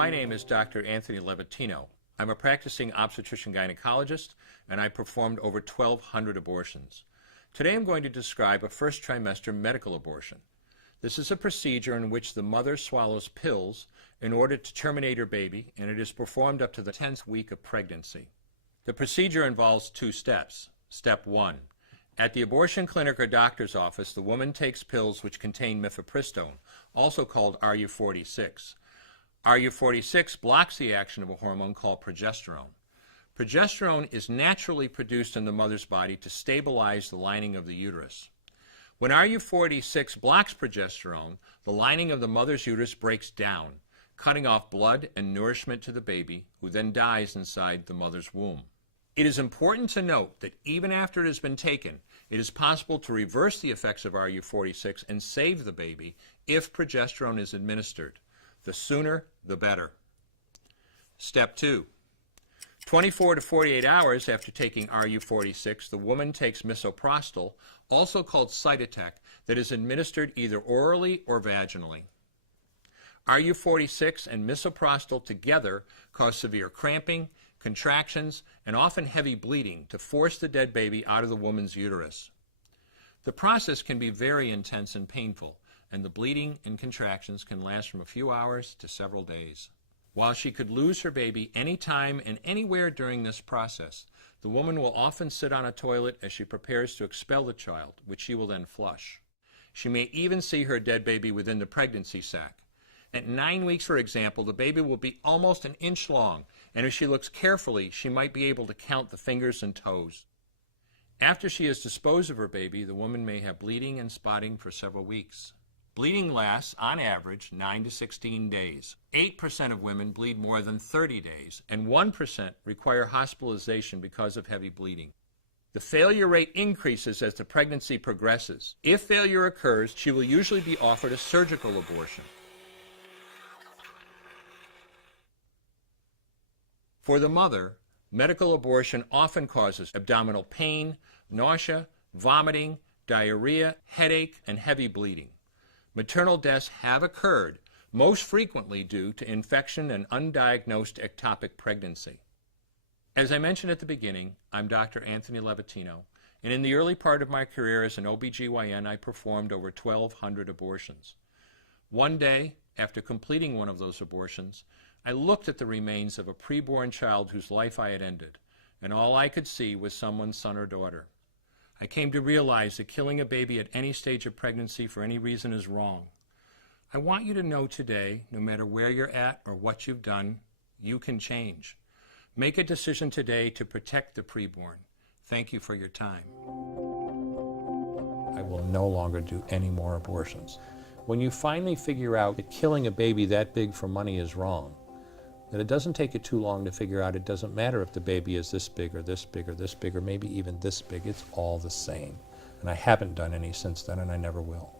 My name is Dr. Anthony Levatino. I'm a practicing obstetrician-gynecologist, and I performed over 1,200 abortions. Today I'm going to describe a first trimester medical abortion. This is a procedure in which the mother swallows pills in order to terminate her baby, and it is performed up to the 10th week of pregnancy. The procedure involves 2 steps. Step 1. At the abortion clinic or doctor's office, the woman takes pills which contain mifepristone, also called RU46. RU46 blocks the action of a hormone called progesterone. Progesterone is naturally produced in the mother's body to stabilize the lining of the uterus. When RU46 blocks progesterone, the lining of the mother's uterus breaks down, cutting off blood and nourishment to the baby, who then dies inside the mother's womb. It is important to note that even after it has been taken, it is possible to reverse the effects of RU46 and save the baby if progesterone is administered. The sooner, the better. Step 2. 24 to 48 hours after taking RU46, the woman takes misoprostol, also called Cytotec, that is administered either orally or vaginally. RU46 and misoprostol together cause severe cramping, contractions, and often heavy bleeding to force the dead baby out of the woman's uterus. The process can be very intense and painful, and the bleeding and contractions can last from a few hours to several days. While she could lose her baby anytime and anywhere during this process, the woman will often sit on a toilet as she prepares to expel the child, which she will then flush. She may even see her dead baby within the pregnancy sac. At 9 weeks, for example, the baby will be almost an inch long, and if she looks carefully, she might be able to count the fingers and toes. After she has disposed of her baby, the woman may have bleeding and spotting for several weeks. Bleeding lasts, on average, 9 to 16 days. 8% of women bleed more than 30 days, and 1% require hospitalization because of heavy bleeding. The failure rate increases as the pregnancy progresses. If failure occurs, she will usually be offered a surgical abortion. For the mother, medical abortion often causes abdominal pain, nausea, vomiting, diarrhea, headache, and heavy bleeding. Maternal deaths have occurred, most frequently due to infection and undiagnosed ectopic pregnancy. As I mentioned at the beginning, I'm Dr. Anthony Levatino, and in the early part of my career as an OBGYN, I performed over 1,200 abortions. One day, after completing one of those abortions, I looked at the remains of a preborn child whose life I had ended, and all I could see was someone's son or daughter. I came to realize that killing a baby at any stage of pregnancy for any reason is wrong. I want you to know today, no matter where you're at or what you've done, you can change. Make a decision today to protect the preborn. Thank you for your time. I will no longer do any more abortions. When you finally figure out that killing a baby that big for money is wrong, that it doesn't take you too long to figure out it doesn't matter if the baby is this big or this big or this big or maybe even this big, it's all the same. And I haven't done any since then, and I never will.